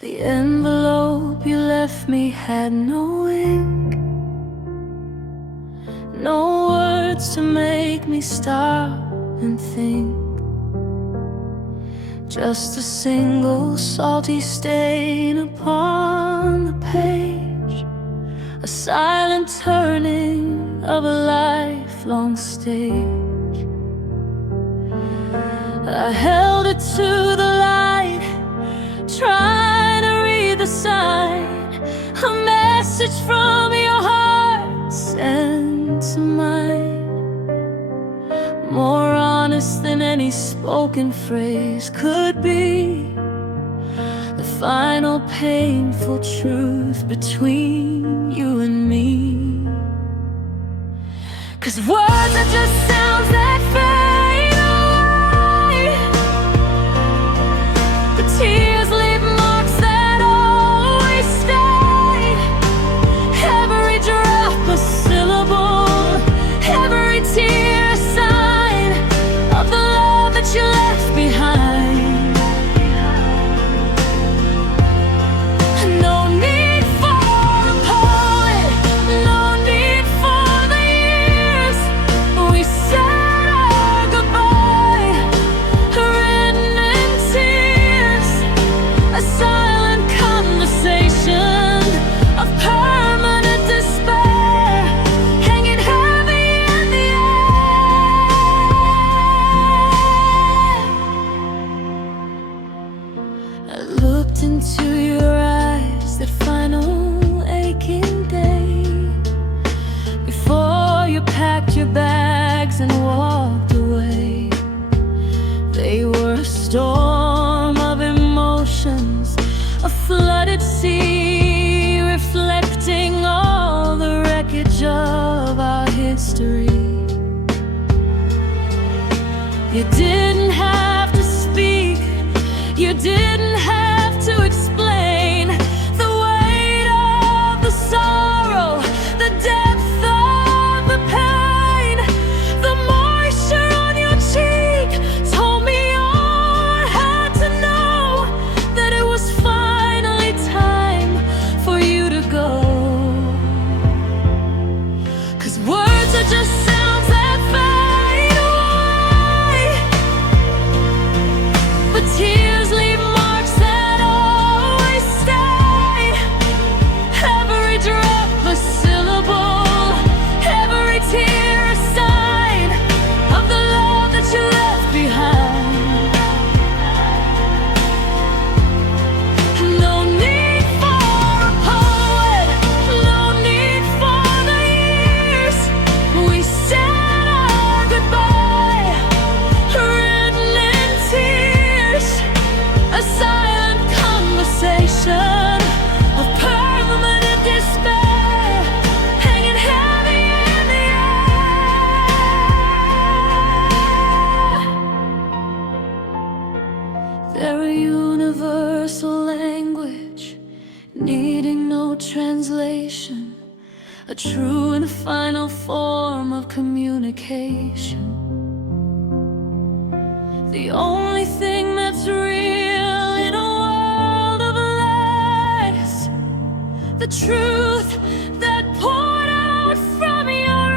The envelope you left me had no ink, no words to make me stop and think. Just a single salty stain upon the page, a silent turning of a lifelong stage. I held it to the light, trying to read the sign, a message from your heart sent to mine, more honest than any spoken phrase could be, the final painful truth between you and me. 'Cause words are just sounds that fade away, but tears leave marks that always stay. Every drop a syllable, every tear a sign of the love that you left behind. No need for a poet, no need for the years we said our goodbye, written in tears, a silent conversation of permanent despair, hanging heavy in the air. I looked into your eyes that final aching day, before you packed your bags and walked away. They were a storm of emotions, a flooded sea, reflecting all the wreckage of our history. You didn't have to speak, you didn't have to explain the weight of the sorrow, the depth of the pain. The moisture on your cheek told me all I had to know, that it was finally time for you to go. 'Cause words are just sounds that fade away, but tears leave marks that always stay. Every drop a syllable, every tear a sign of the love that you left behind. No need for a poet, no need for the years we said our goodbye, written in tears, a silent conversation of permanent despair, hanging heavy in the air. They're a universal language, needing no translation, a true and final form of communication. The only thing that's real in a world of lies, the truth that poured out from your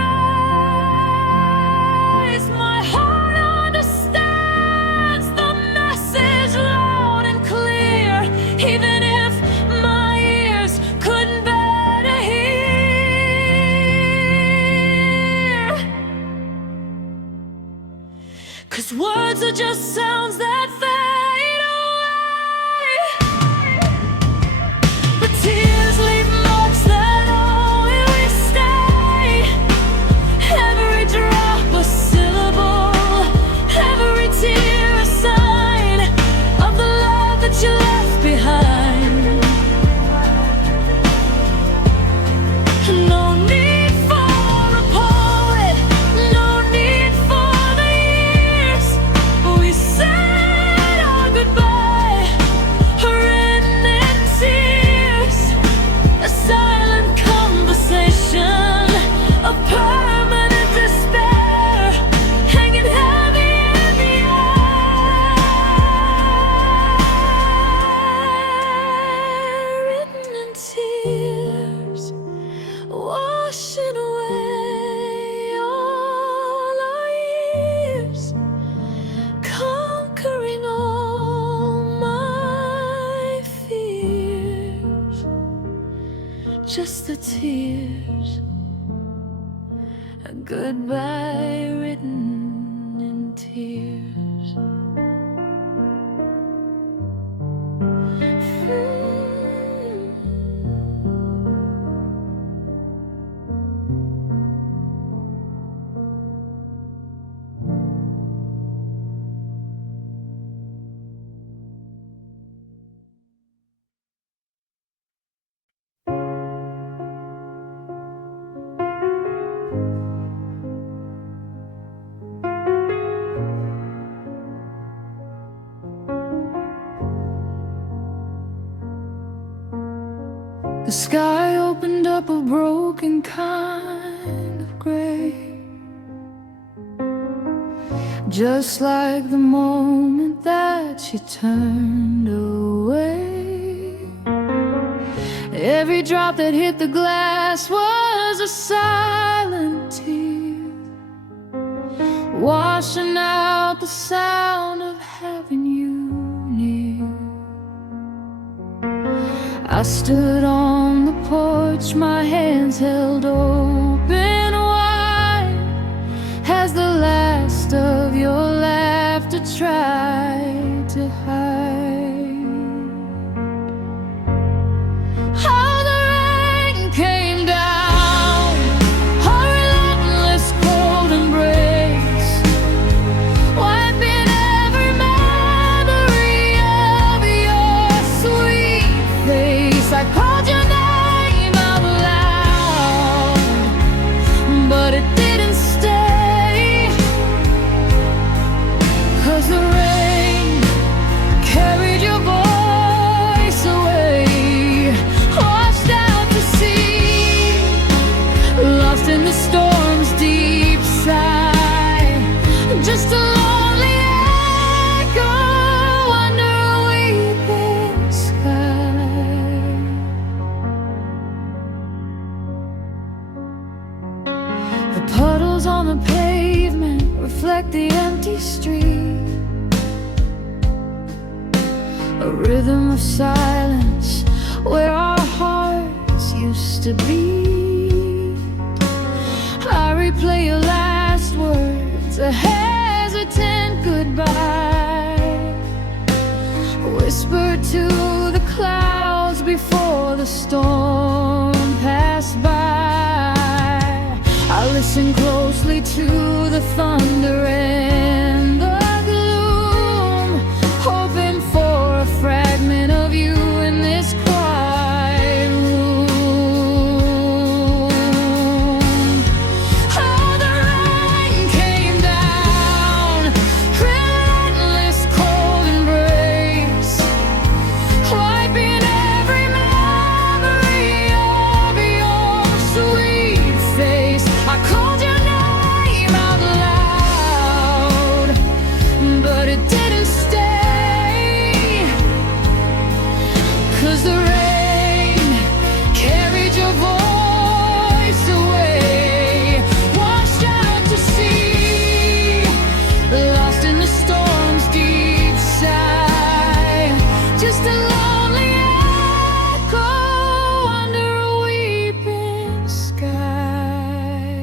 eyes. My heart understands the message loud and clear, even if my ears couldn't bear to hear. 'Cause words are just sounds that fade away, but tears leave marks that always stay. Every drop a syllable, every tear a sign of the love that you left behind. No need for a poet, no need for the years we said just the tears, a goodbye written in tears. The sky opened up a broken kind of gray, just like the moment that she turned away. Every drop that hit the glass was a silent tear, washing out the sound of having you near. I stood on the porch, my hands held open wide, as the last of your laughter tried to hide. How the rain came down, a relentless cold embrace, wiping every memory of your sweet face. I called your name out loud, but it didn't stay, 'cause the rain carried your voice away, washed out to sea, lost in the storm's deep sigh, just a lonely echo under a weeping sky. The puddles on the pavement reflect the empty street, a rhythm of silence where our hearts used to beat. I replay your last words, a hesitant goodbye, whispered to the clouds before the storm passed by. I listen closely to the thunder and the gloom, hoping for a fragment of you in this quiet room. Oh, the rain came down, relentless cold embrace, wiping every memory of your sweet face. I called your name out loud, but it didn't stay, 'cause the rain carried your voice away, washed out to sea, lost in the storm's deep sigh, just a lonely echo under a weeping sky.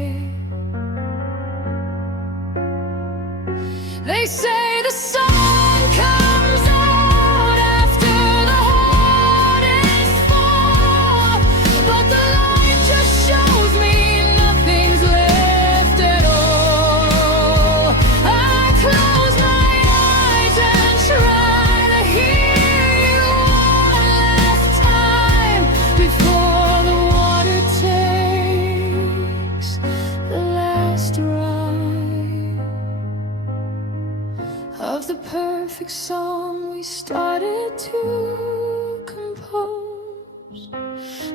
They say the sun comes out after the hardest fall, but the light just shows me nothing's left at all. I close my eyes and try to hear you one last time before the water takes the last ride of the perfect song we started to compose,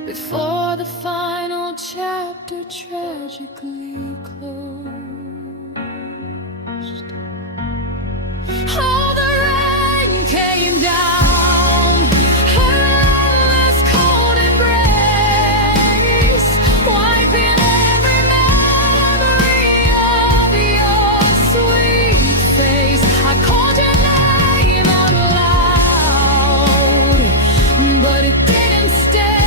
before the final chapter tragically closed. Oh, the rain came down, a relentless cold embrace, wiping every memory of your sweet face. I called your name out loud, but it didn't stay,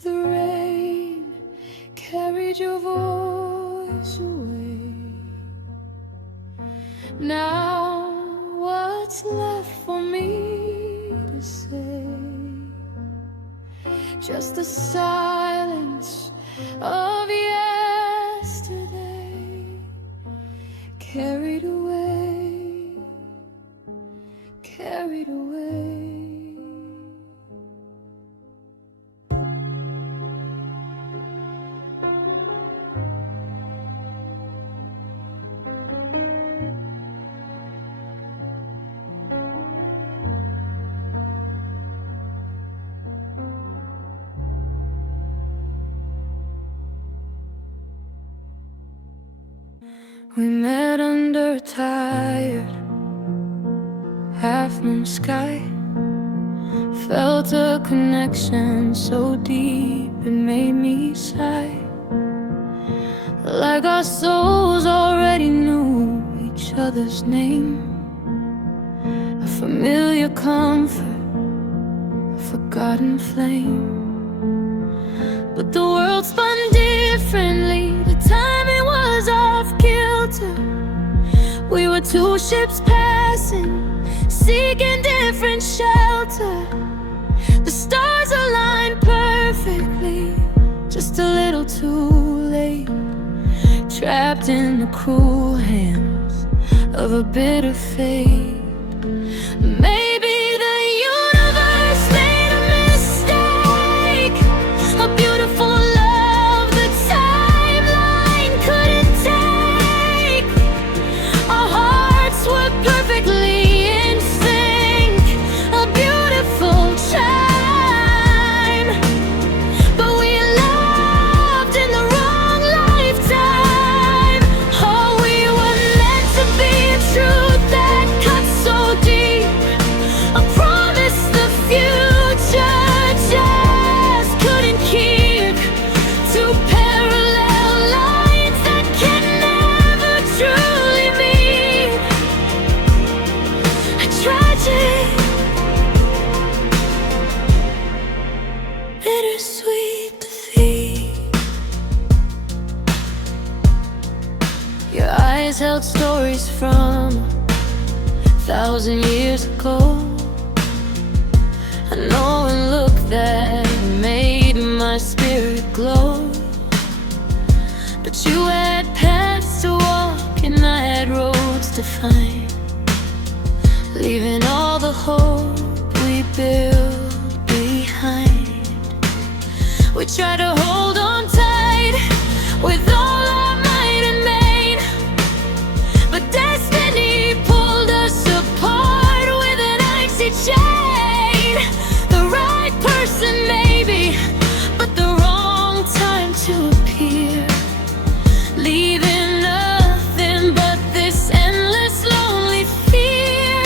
The rain carried your voice away. Now what's left for me to say? Just the silence of yesterday, carried away, carried away. We met under a tired half-moon sky. Felt a connection so deep it made me sigh. Like our souls already knew each other's name. A familiar comfort, a forgotten flame. But the world spun differently. The timing was off kilter. We were two ships passing, seeking different shelter. The stars aligned perfectly, just a little too late. Trapped in the cruel hands of a bitter fate. Maybe the universe made a mistake. A beautiful love the timeline couldn't take. Our hearts were perfectly in sync. A beautiful time. But we loved in the wrong lifetime. Oh, we were meant to be a truth that cut so deep. A promise the future just couldn't keep. Two parallel lines that can never truly meet. A tragic, bittersweet defeat. Your eyes held stories from 1,000 years ago. A knowing look that made my spirit glow. But you had paths to walk and I had roads to find, leaving all the hope we built behind. We tried to hold on tight with all our might and main, but destiny pulled us apart with an icy chain. The right person maybe, but the wrong time to appear, leaving nothing but this endless lonely fear.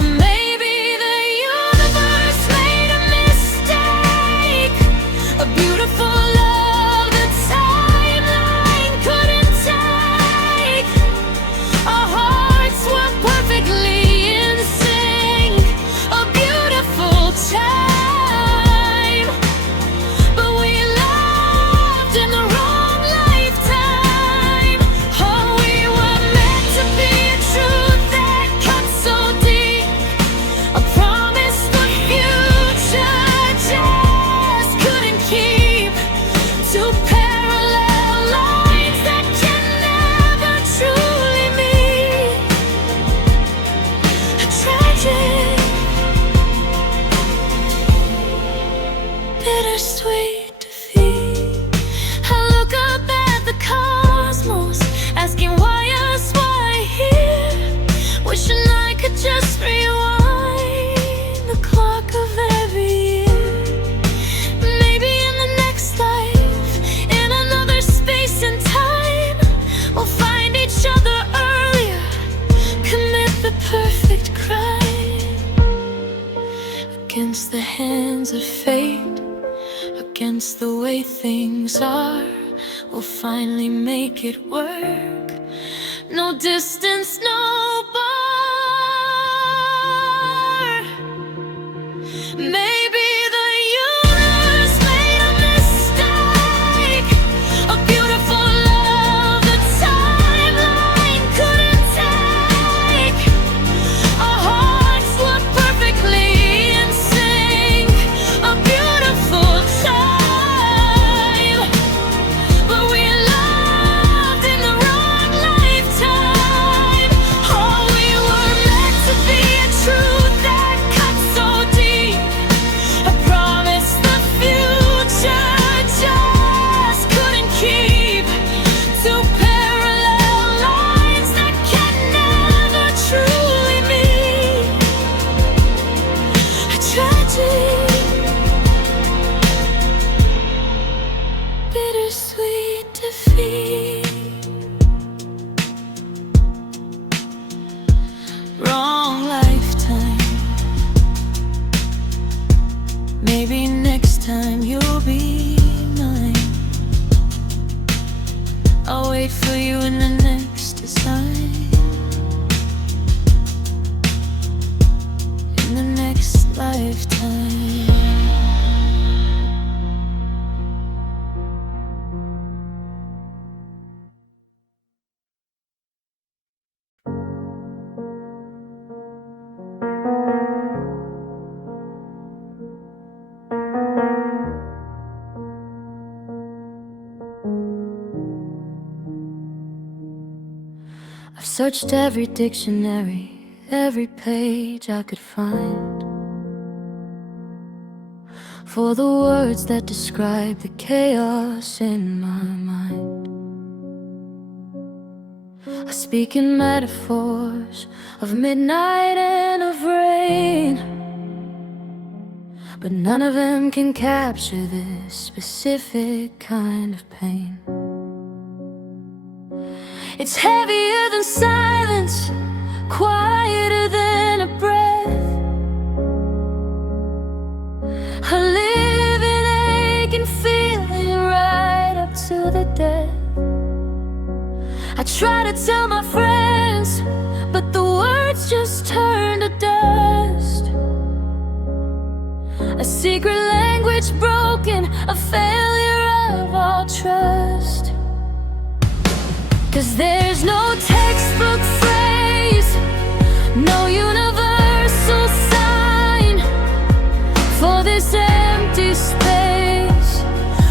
Maybe the universe made a mistake. A beautiful love the timeline couldn't take. Our hearts were perfectly in sync. A beautiful time. But we loved in the wrong lifetime. Oh, we were meant to be a truth that cut so deep. A promise the future just couldn't keep. Two parallel lines that can never truly meet. A tragic, bittersweet defeat. I look up at the cosmos, asking why us, why here. Wishing I could just rewind the clock of every year. Maybe in the next life, in another space and time, we'll find each other earlier, commit the perfect crime. Against the hands of fate, against the way things are, we'll finally make it work. No distance, no bar. Maybe the universe made a mistake. tragic, bittersweet defeat. Wrong lifetime. Maybe next time you'll be mine. I'll wait for you in the next design, in the next lifetime. I've searched every dictionary, every page I could find, for the words that describe the chaos in my mind. I speak in metaphors of midnight and of rain, but none of them can capture this specific kind of pain. It's heavier than silence, quieter than a breath. I live in aching feeling right up to the death. I try to tell my friends, but the words just turn to dust. A secret language broken, a failure of all trust. 'Cause there's no textbook phrase, no universal sign for this empty space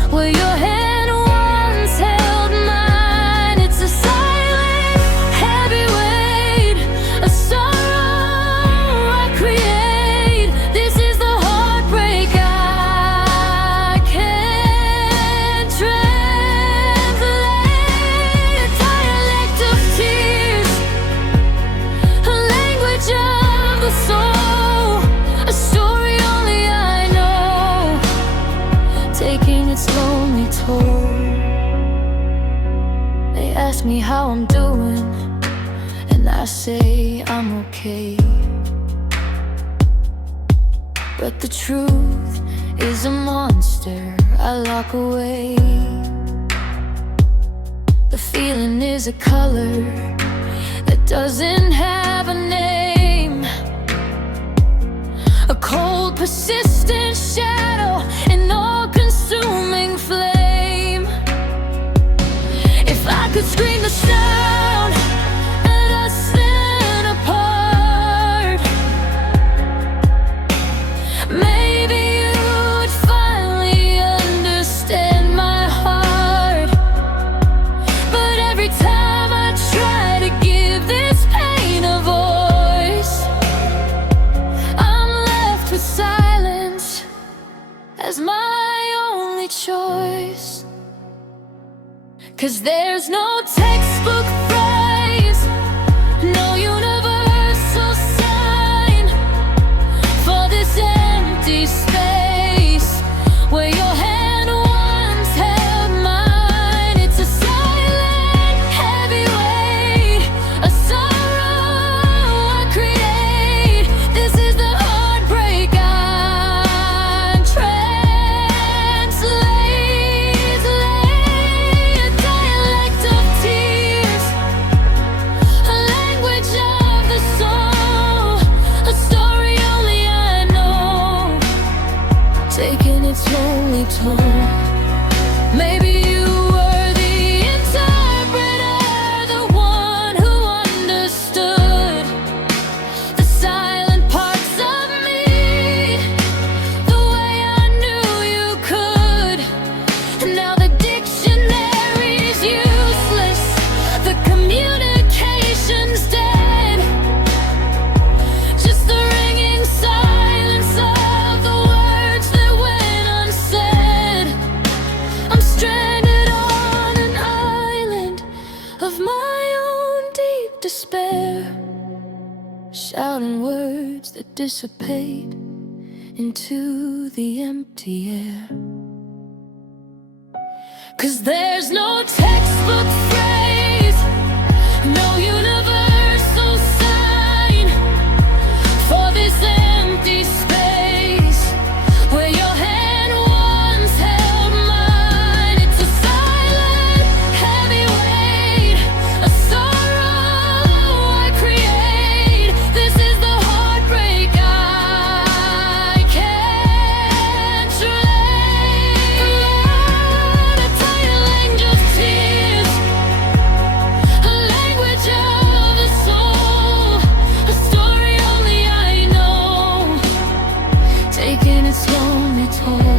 where your hand once held mine. It's a silent, heavy weight, a sorrow I create. This is the heartbreak I can't translate. A dialect of tears, a language of the soul, a story only I know, taking its lonely toll. They ask me how I'm doing, and I say I'm okay. But the truth is a monster I lock away. The feeling is a color that doesn't have a name, a cold, persistent shadow, an all-consuming flame. If I could scream the sound at us then apart, maybe you would finally understand my heart. But every time I try to give this pain a voice, I'm left with silence as my only choice. 'Cause there's no textbook phrase, no universal sign for this empty space where your hand once held mine. It's a silent, heavy weight, a sorrow I create. This is the heartbreak I'm translate. A dialect of tears, a language of the soul, a story only I know, taking its lonely toll. Maybe you were the interpreter, the one who understood the silent parts of me, the way I knew you could. Now the dictionary's useless, the communication's dead, just the ringing silence of the words that went unsaid. I'm stranded on an island of my own deep despair, shouting words that dissipate into the empty air. 'Cause there's no textbook phrase, no universal sign for this empty space where your hand once held mine. It's a silent, heavy weight, a sorrow I create. This is the heartbreak I can't relate. A tiny language of tears, a language of the soul, a story only I know, taking its lonely toll.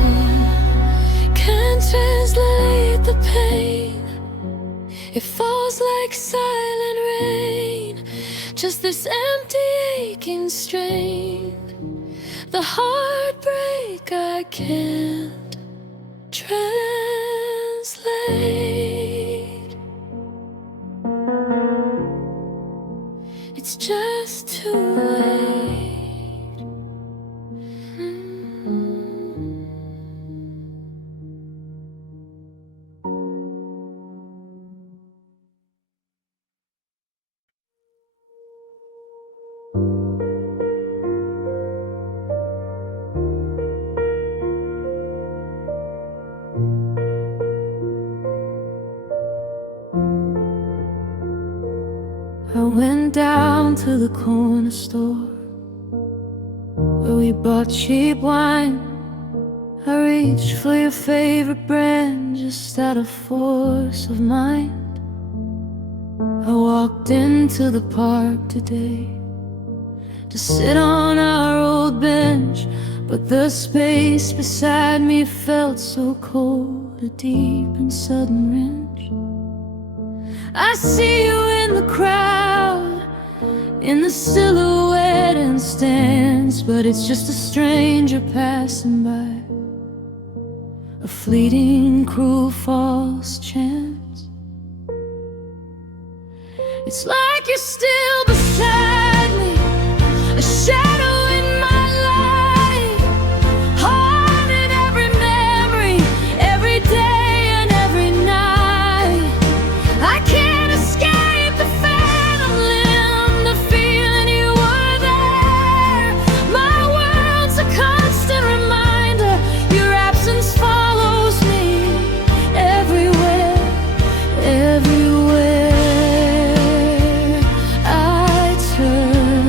Can't translate the pain, it falls like silent rain, just this empty aching strain, the heartbreak I can't translate. It's just too late. I went down to the corner store where we bought cheap wine. I reached for your favorite brand just out of force of mind. I walked into the park today to sit on our old bench, but the space beside me felt so cold, a deep and sudden wrench. I see you in the crowd, in the silhouette and stands, but it's just a stranger passing by, a fleeting, cruel, false chance. It's like you're still beside me, a shadow in my life, haunting every memory, every day and every night. I can't escape the phantom limb, the feeling you were there. My world's a constant reminder, your absence follows me everywhere, everywhere I turn,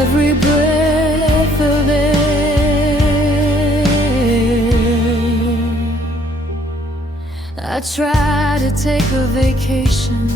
every breath of air. I try to take a vacation,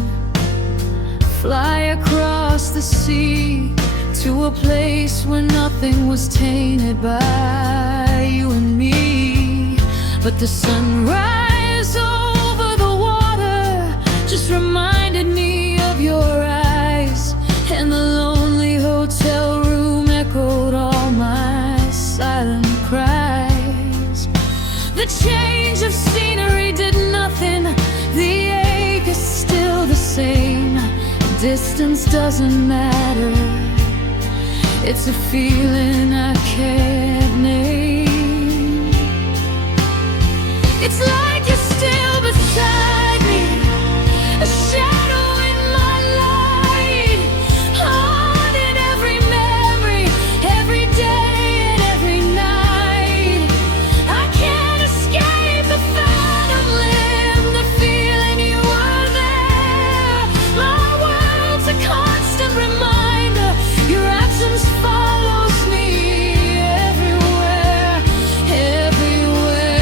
fly across the sea to a place where nothing was tainted by you and me. But the sunrise over the water just reminded me of your eyes, and the lonely hotel room echoed all my silent cries. The change of scenery did nothing, the ache is still the same. Distance doesn't matter, it's a feeling I can't name. It's like you're still beside me, a shadow in my light, haunting every memory, every day and every night. I can't escape the phantom limb, the feeling you were there. My world's a constant reminder, your absence follows me everywhere, everywhere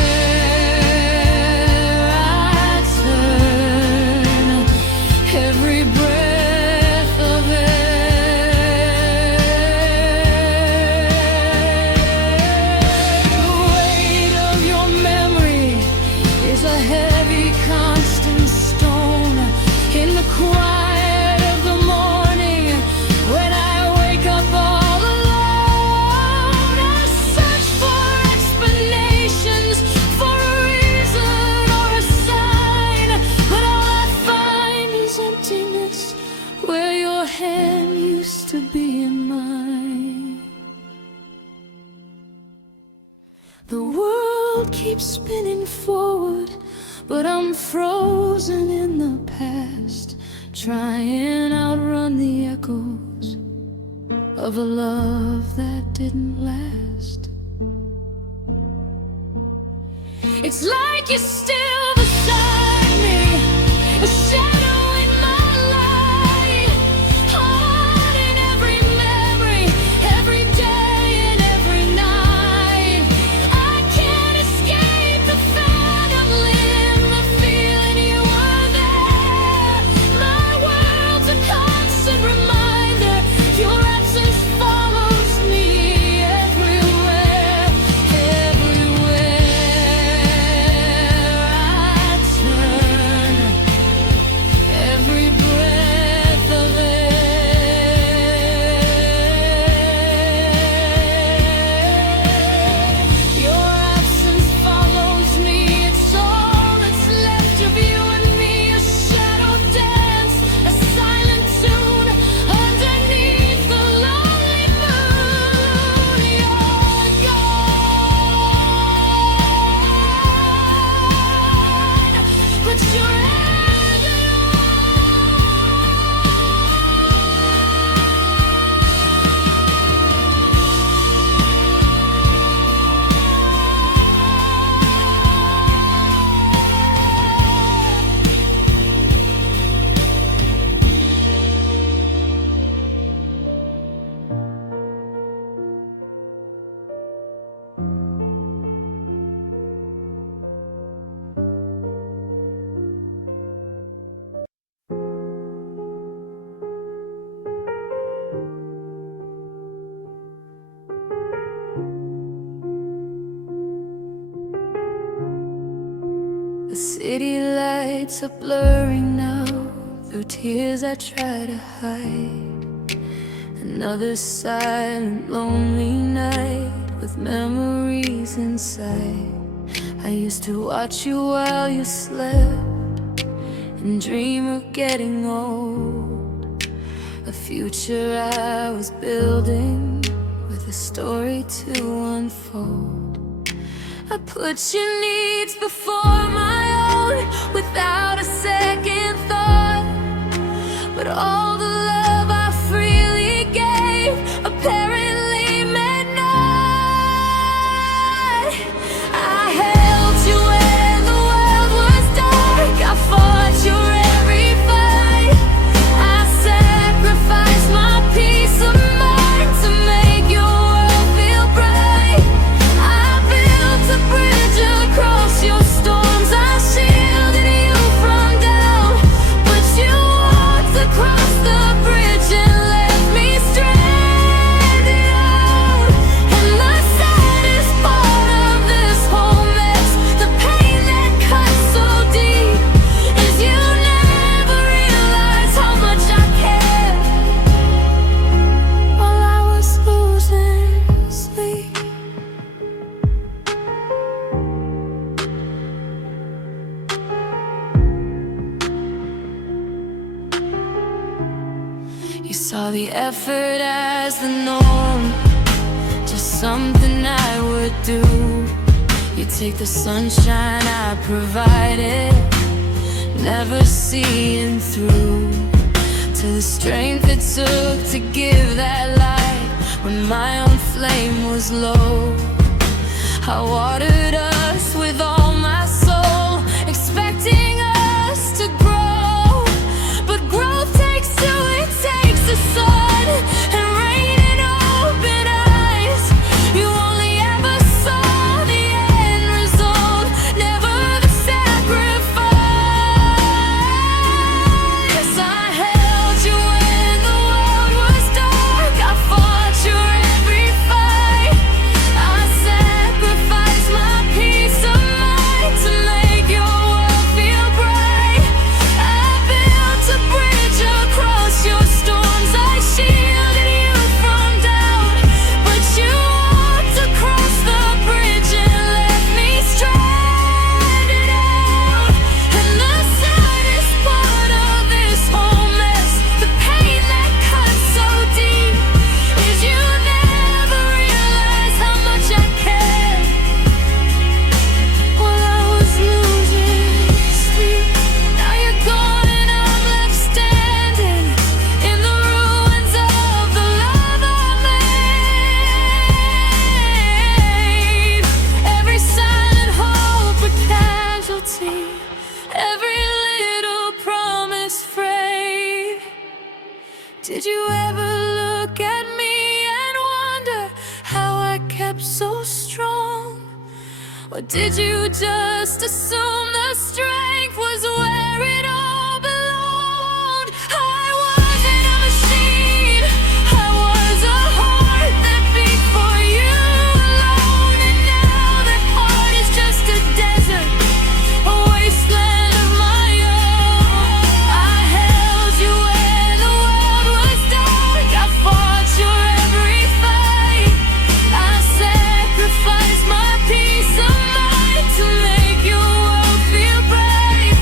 world keeps spinning forward, but I'm frozen in the past, trying to outrun the echoes of a love that didn't last. It's like you're still beside me, a shadow in my light, haunting every memory, every day and every night. I can't escape the phantom limb, the feeling you were there. My world's a constant reminder, your absence follows me everywhere, everywhere I turn, every breath of air. Your absence follows me, it's all that's left of you and me, a shadow dance, a silent tune underneath the lonely moon. You're gone, but you're ever The city lights are blurring now, through tears I try to hide. Another silent, lonely night with memories inside. I used to watch you while you slept and dream of getting old, a future I was building with a story to unfold. I put your needs before my own without a second thought, but all the love I freely gave apparently meant naught. I held you when the world was dark, I fought your every fight, I sacrificed my peace of mind to make your world feel bright. I built a bridge across your storms, I shielded you from doubt, but you walked across the bridge and left me stranded out. And the saddest part of this whole mess, the pain that cuts so deep, is you never realized how much I cared while I was losing sleep. You saw the effort as the norm, just something I would do. You take the sunshine I provided, never seeing through, to the strength it took to give that light when my own flame was low. I watered us with all my soul, expecting us to grow, but growth takes two, it takes the sun and rain and open eyes. You only ever saw the end result, never the sacrifice. I held you when the world was dark, I fought your every fight, I sacrificed my kept so strong? Or did you just assume the strength was where it all belonged? I wasn't a machine, I was a heart that beat for you alone. And now that heart is just a desert, a wasteland of my own. I held you when the world was dark, I fought your every fight. I sacrificed my peace of mind to make your world feel brave.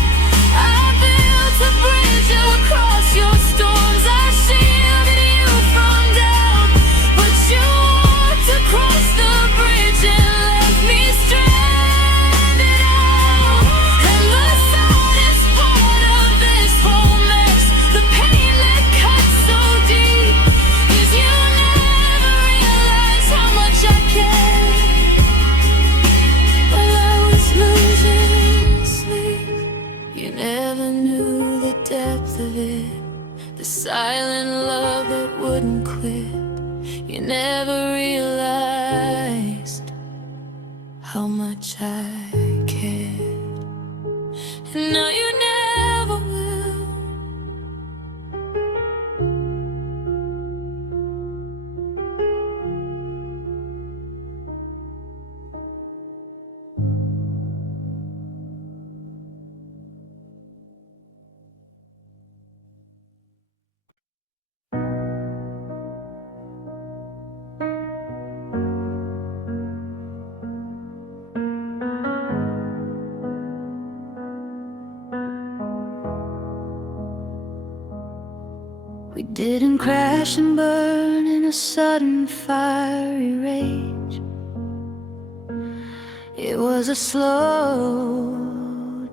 I built a bridge across your storms, I shielded you from doubt. But you walked across the bridge and left me stranded out. And the saddest part of this whole mess, the pain that cuts so deep, is you never realized how much I cared while I was losing sleep. You never knew the depth of it, the silent love that wouldn't quit. You never realized how much I cared, and now you never will. We didn't crash and burn in a sudden fiery rage. It was a slow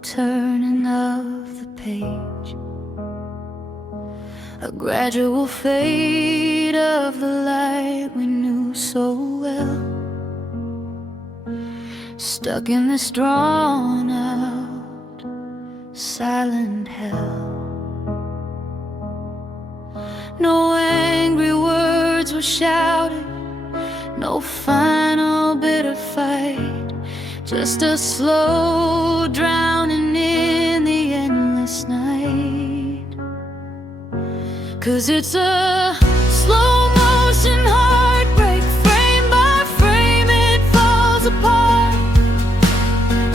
turning of the page, a gradual fade of the light we knew so well, stuck in this drawn out silent hell. No angry words were shouted, no final bitter fight, just a slow drowning in the endless night. 'Cause it's a slow motion heartbreak, frame by frame it falls apart.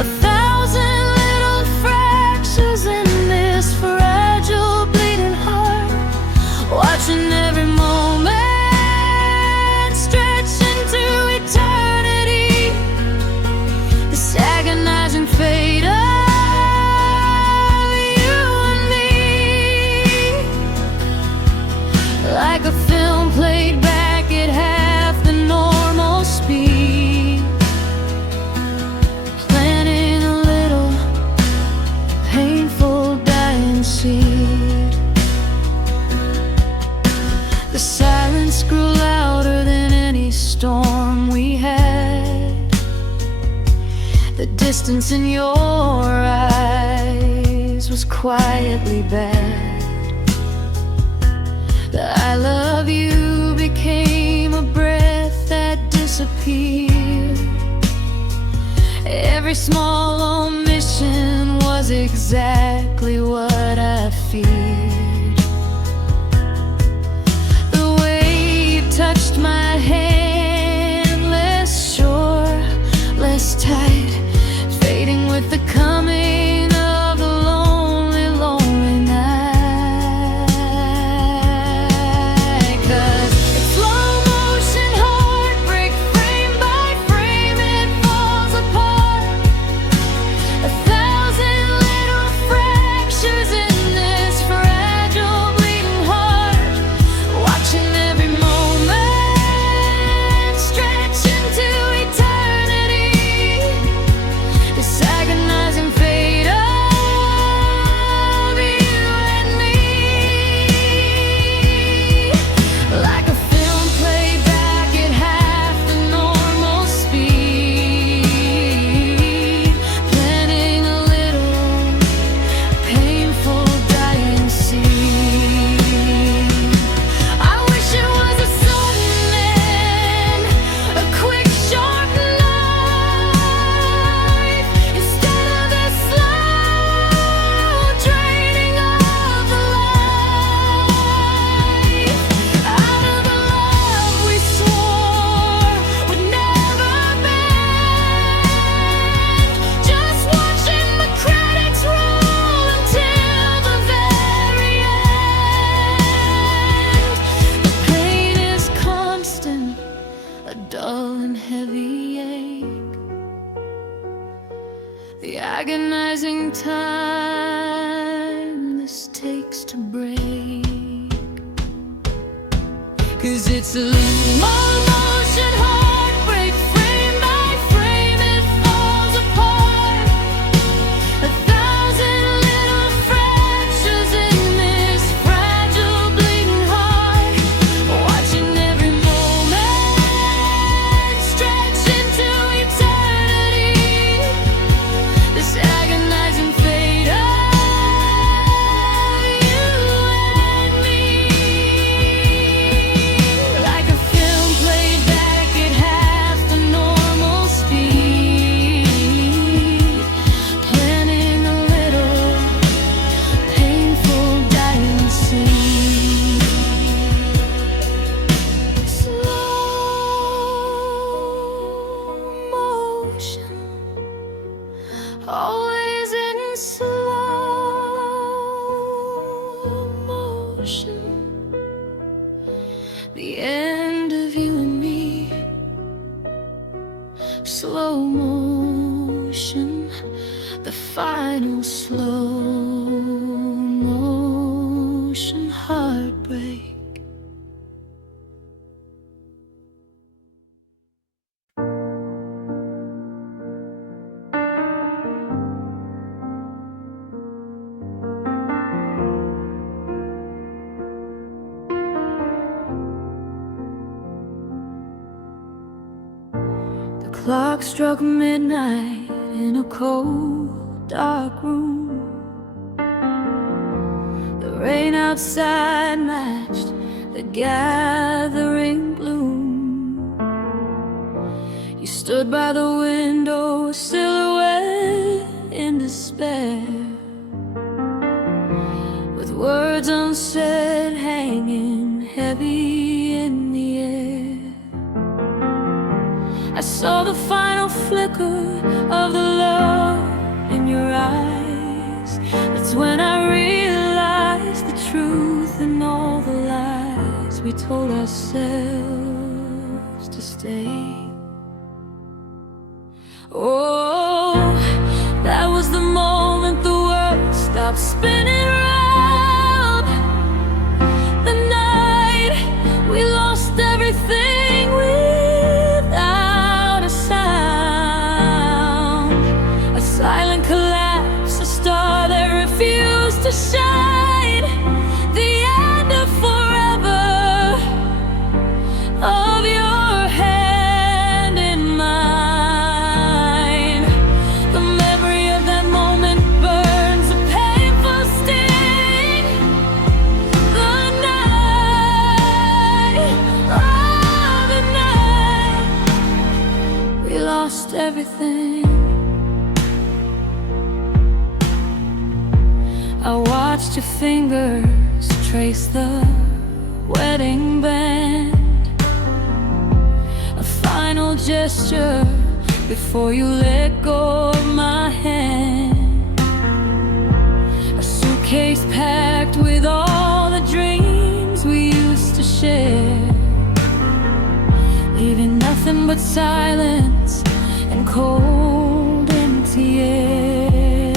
A thousand little fractures in this fragile bleeding heart, watching every moment stretch into eternity. This agonizing fate of you and me, like a film played back at half the normal speed, planting a little painful dying seed. The silence grew louder than any storm we had. The distance in your eyes was quietly bad. The I love you became a breath that disappeared. Every small omission was exactly what I feared. The way you touched my hand, less sure, less tight, fading with the coming of the lonely, lonely night. 'Cause it's slow motion heartbreak, frame by frame it falls apart. A thousand little fractures in this fragile and heavy ache, the agonizing time this takes to break. 'Cause it's a slow-motion heartbreak, frame by frame it falls apart. 1,000 little fractures in this fragile bleeding heart, watching every moment stretch into eternity. This agonizing fate of you and me, like a film played back at half the normal speed, planning a little painful dying scene. Slow motion, always in slow motion, the end of you and me. Slow motion, the final slow motion heartbreak. The clock struck midnight in a cold, dark room. The rain outside matched the gathering gloom. You stood by the window, a silhouette in despair, with words unsaid hanging heavy in the air. I saw the final flicker of the love in your eyes. That's when I realized the truth in all the lies we told ourselves to stay. Oh, that was the moment the world stopped spinning round. The night we lost everything without a sound. A silent collapse, a star that refused to shine. The end of forever, of your hand in mine. The memory of that moment burns a painful sting. The night, oh, the night we lost everything. I watched your fingers trace the wedding band, a final gesture before you let go of my hand. A suitcase packed with all the dreams we used to share, leaving nothing but silence and cold, empty air.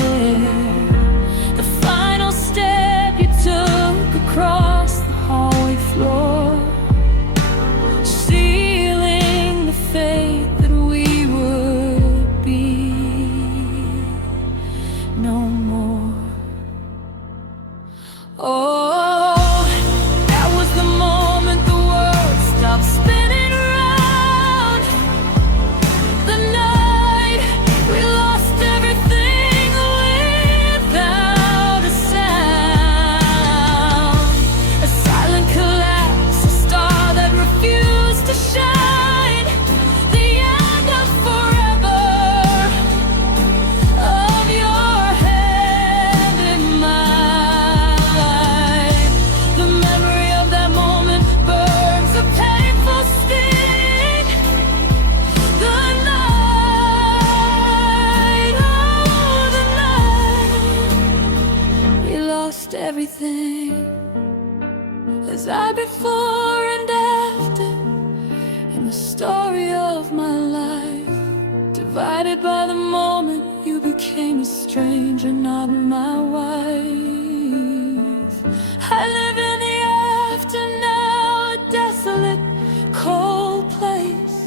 The final step you took across the hallway floor, sealing the fate that we would be no more. Oh, that was the moment the world stopped spinning round. The night we lost everything without a sound. A silent collapse, a star that refused to shine. The end of forever, of your hand in mine. The memory of that moment burns a painful sting. The night, oh, the night we lost everything. As I before and after in the story of my Divided by the moment you became a stranger, not my wife. I live in the after now, a desolate, cold place,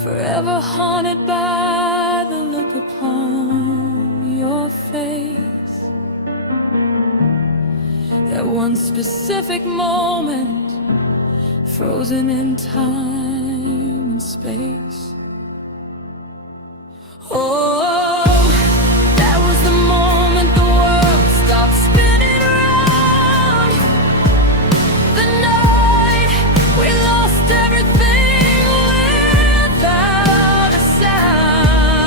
forever haunted by the look upon your face. That one specific moment, frozen in time and space. Oh, that was the moment the world stopped spinning round. The night we lost everything without a sound.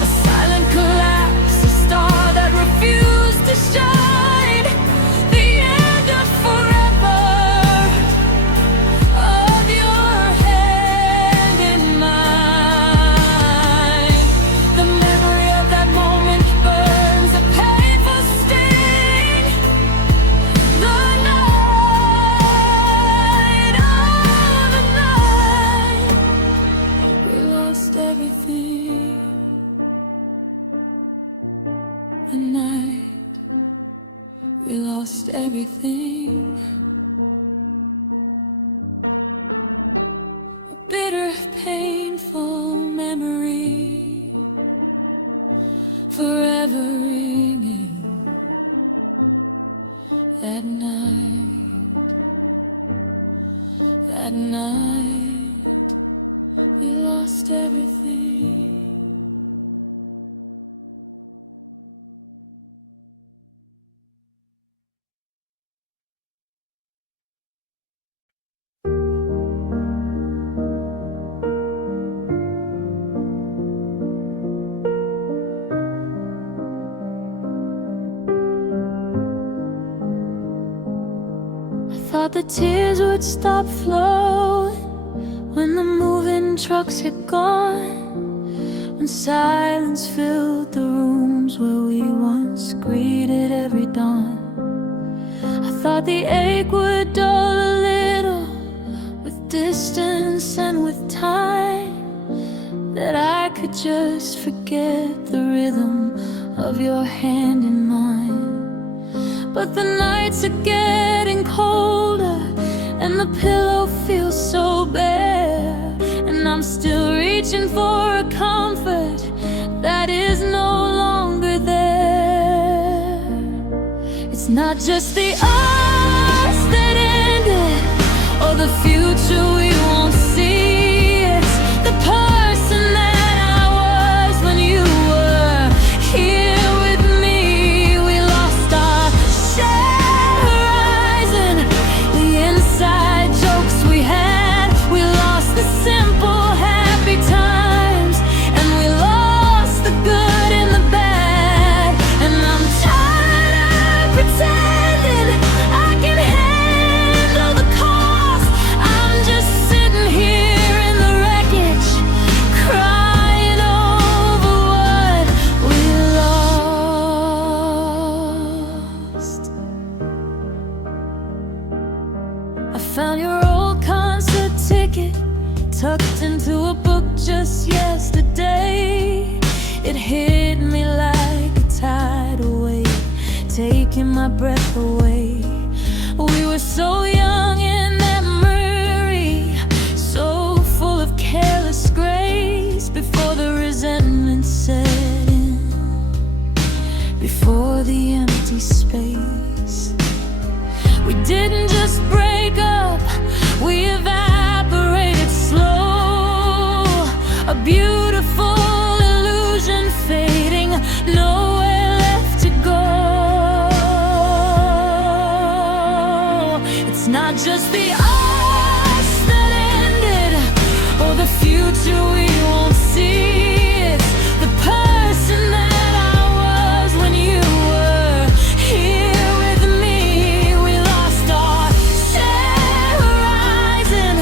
A silent collapse, a star that refused to shine. The end of forever, of your hand in mine. The memory of that moment burns a painful sting. The night, oh, the night we lost everything. The night we lost everything. A bitter, painful memory, forever ringing. That night we lost everything. I thought the tears would stop flowing when the moving trucks had gone, when silence filled the rooms where we once greeted every dawn. I thought the ache would dull a little with distance and with time, that I could just forget the rhythm of your hand in mine. But the nights are getting colder and the pillow feels so bare, and I'm still reaching for a comfort that is no longer there. It's not just the us that ended, or the future we won't see. It's the person that I was when you were here with me. We lost our shared horizon, the inside jokes we had. We lost the simple happy times, and we lost the good and the bad. And I'm tired of pretending I can handle the cost. I'm just sitting here in the wreckage, crying over what we lost. I found your old concert ticket tucked into a book just yesterday. It hit me like a tidal wave, taking my breath away. We were so young in that memory, so full of careless grace, before the resentment set in, before the empty space. We didn't just break up, we evaporated slow. A beautiful illusion fading, nowhere left to go. It's not just the us that ended, or the future we won't see. It's the person that I was when you were here with me. We lost our shared horizon,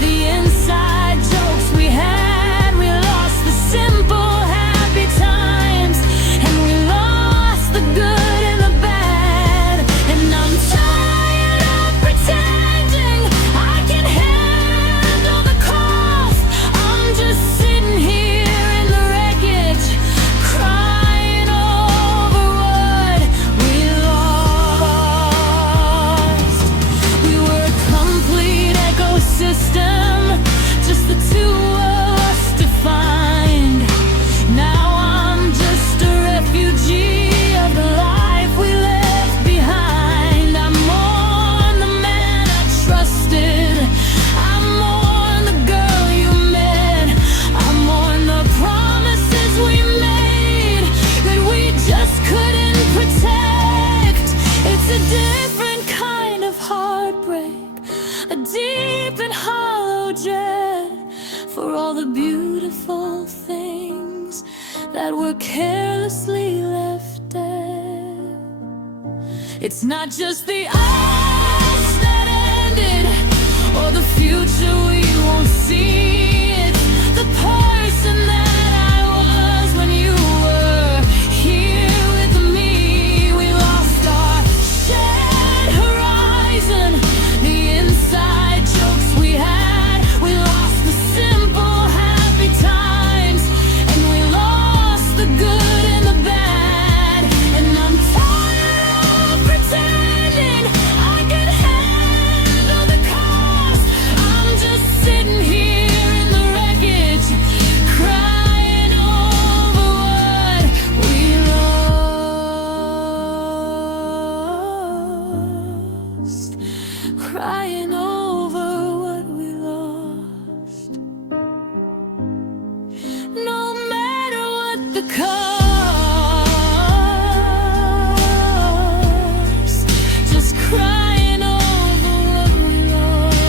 the inside jokes we had. We lost the simple happy times, and we lost the good and the bad. And I'm tired of pretending I can handle the cost. I'm just all the beautiful things that were carelessly left there. It's not just the us that ended, or the future we won't see. It's the person that I was when you were here with me. We lost our shared horizon, the inside jokes we had. We lost the simple happy times, and we lost the good and the bad. And I'm tired of pretending I can handle the cost. I'm just sitting here in the wreckage, crying over what we lost. Crying over what we lost. No matter what the cost, just crying over what we lost.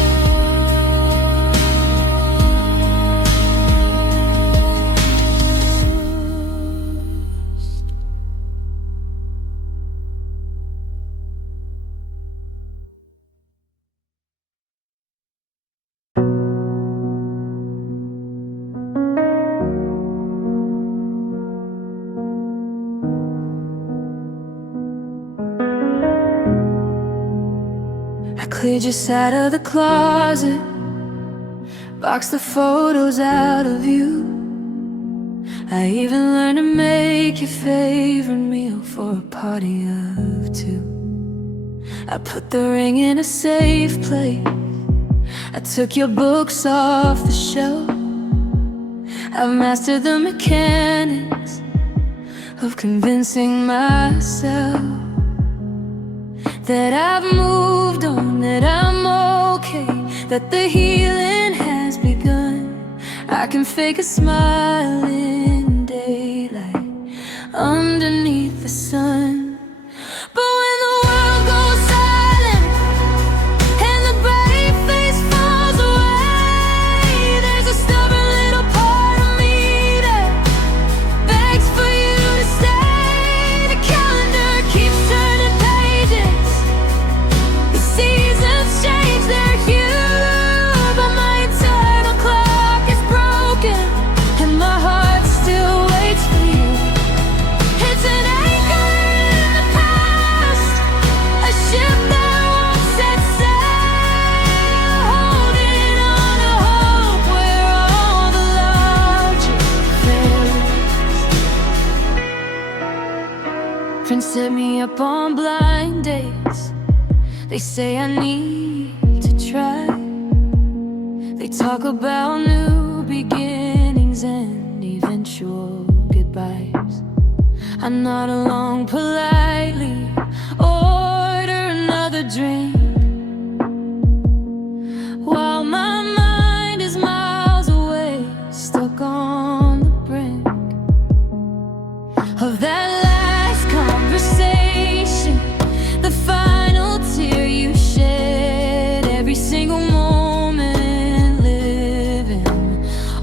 I cleared your side of the closet, boxed the photos out of you. I even learned to make your favorite meal for a party of two. I put the ring in a safe place, I took your books off the shelf. I've mastered the mechanics of convincing myself that I've moved on, that I'm okay, that the healing has begun. I can fake a smile in daylight underneath the sun. But when the world goes silent and the brave face falls away, there's a stubborn little part of me that begs for you to stay. The calendar keeps turning pages, the seasons change their hue, but my internal clock is broken and my heart still waits for you. It's an anchor in the past, a ship that won't set sail, holding on to hope where all the logic fails. Friends set me up on blind dates, they say I need to try. They talk about new beginnings and eventual goodbyes. I nod along politely, order another drink, while my mind is miles away, stuck on the brink of that last conversation, the final tear you shed, every single moment living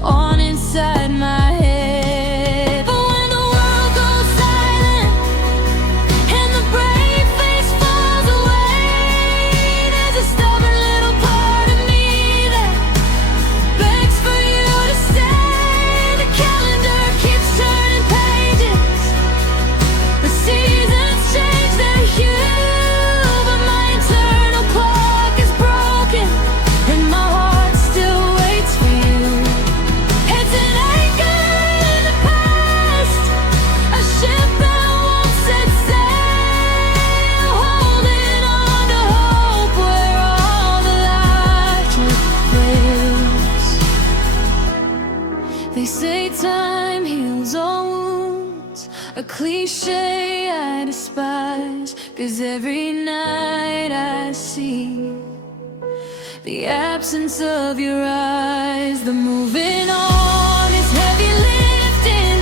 on inside my head. But when the world goes silent and the brave face falls away, there's a stubborn little part of me that begs for you to stay. The calendar keeps turning pages, the seasons change their hue, but my internal clock is broken and my heart still waits for you. It's an anchor in the past, a ship that won't set sail, holding on to hope where all the logic fails. They say time heals all wounds, a cliche I despise, 'cause every night I see the absence of your eyes. The moving on is heavy lifting,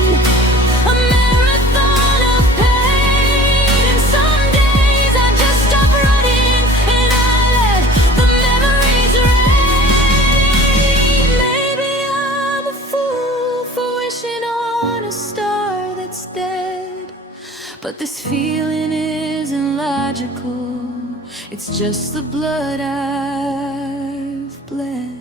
a marathon of pain. And some days I just stop running and I let the memories rain. Maybe I'm a But this feeling isn't logical, it's just the blood I've bled.